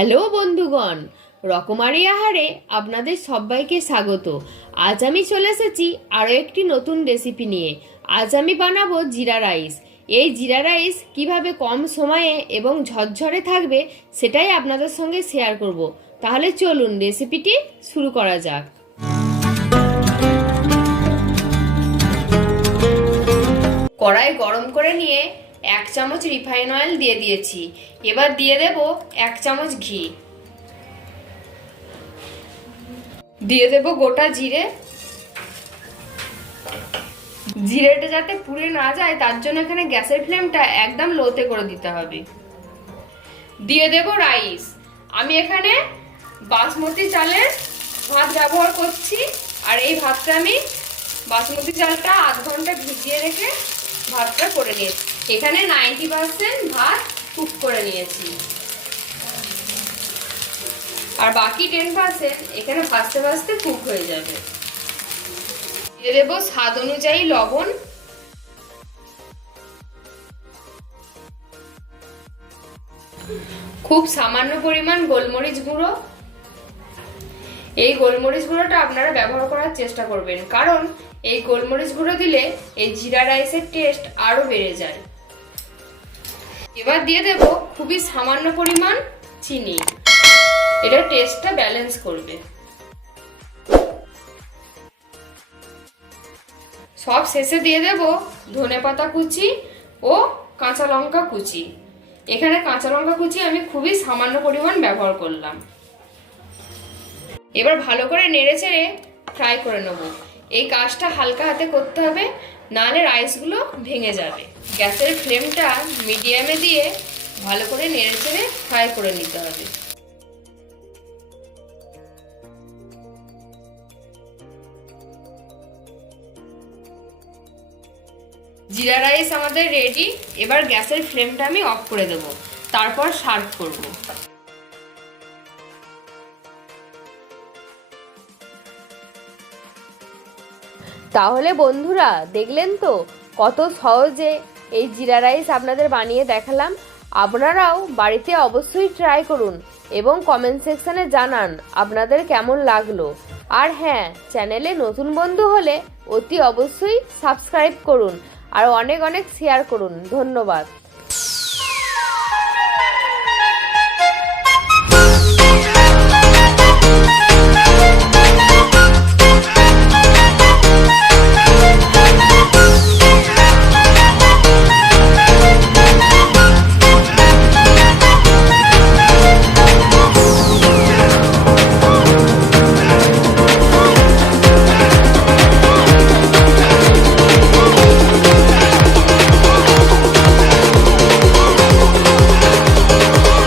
Hello বন্ধুগণ, রকমারি আহারে আপনাদের সবাইকে স্বাগত। আজ আমি চলে এসেছি আরও একটি নতুন রেসিপি নিয়ে। আজ আমি বানাবো জিরা রাইস। এই জিরা রাইস কিভাবে কম সময়ে এবং ঝরঝরে থাকবে সেটাই আপনাদের সঙ্গে শেয়ার করব। তাহলে চলুন রেসিপিটি শুরু করা যাক। কড়াই গরম করে নিয়ে 1 চামচ রিফাইন অয়েল দিয়ে দিয়েছি। এবার দিয়ে দেব 1 চামচ ঘি, দিয়ে দেব গোটা জিরে। জিরেটা যাতে পুড়ে না যায় তার জন্য এখানে গ্যাসের ফ্লেমটা একদম লোতে করে দিতে হবে। দিয়ে দেব রাইস। আমি এখানে বাসমতি চালের ভাত ব্যবহার করছি, আর এই ভাতটা আমি বাসমতি চালটা আধ ঘন্টা ভিজিয়ে রেখে ভাতটা করে নিয়েছি। এখানে 90% ভাত কুক করে নিয়েছি, আর বাকি 10% এখানে ভাজতে ভাজতে কুক হয়ে যাবে। দিয়ে দেবো স্বাদ অনুযায়ী লবণ, খুব সামান্য পরিমাণ গোলমরিচ গুঁড়ো। এই গোলমরিচ গুঁড়োটা আপনারা ব্যবহার করার চেষ্টা করবেন, কারণ এই গোলমরিচ গুঁড়ো দিলে এই জিরা রাইসের টেস্ট আরো বেড়ে যায়। এবার দিয়ে দেব খুবই সামান্য পরিমাণ চিনি, এটা টেস্টটা ব্যালেন্স করবে। সব শেষে দিয়ে দেব ধনেপাতা কুচি ও কাঁচা লঙ্কা কুচি। এখানে কাঁচা লঙ্কা কুচি আমি খুবই সামান্য পরিমাণ ব্যবহার করলাম। এবার ভালো করে নেড়েচেড়ে ফ্রাই করে নেব। এই কাজটা হালকা হাতে করতে হবে, নাহলে রাইসগুলো ভেঙে যাবে। গ্যাসের ফ্লেমটা মিডিয়ামে দিয়ে ভালো করে নেড়েচেড়ে ফ্রাই করে নিতে হবে। জিরা রাইস আমাদের রেডি। এবার গ্যাসের ফ্লেমটা আমি অফ করে দেব, তারপর সার্ভ করব। তাহলে বন্ধুরা দেখলেন তো কত সহজে এই জিরা রাইস আপনাদের বানিয়ে দেখালাম। আপনারাও বাড়িতে অবশ্যই ট্রাই করুন এবং কমেন্ট সেকশনে জানান আপনাদের কেমন লাগলো। আর হ্যাঁ, চ্যানেলে নতুন বন্ধু হলে অতি অবশ্যই সাবস্ক্রাইব করুন আর অনেক অনেক শেয়ার করুন। ধন্যবাদ।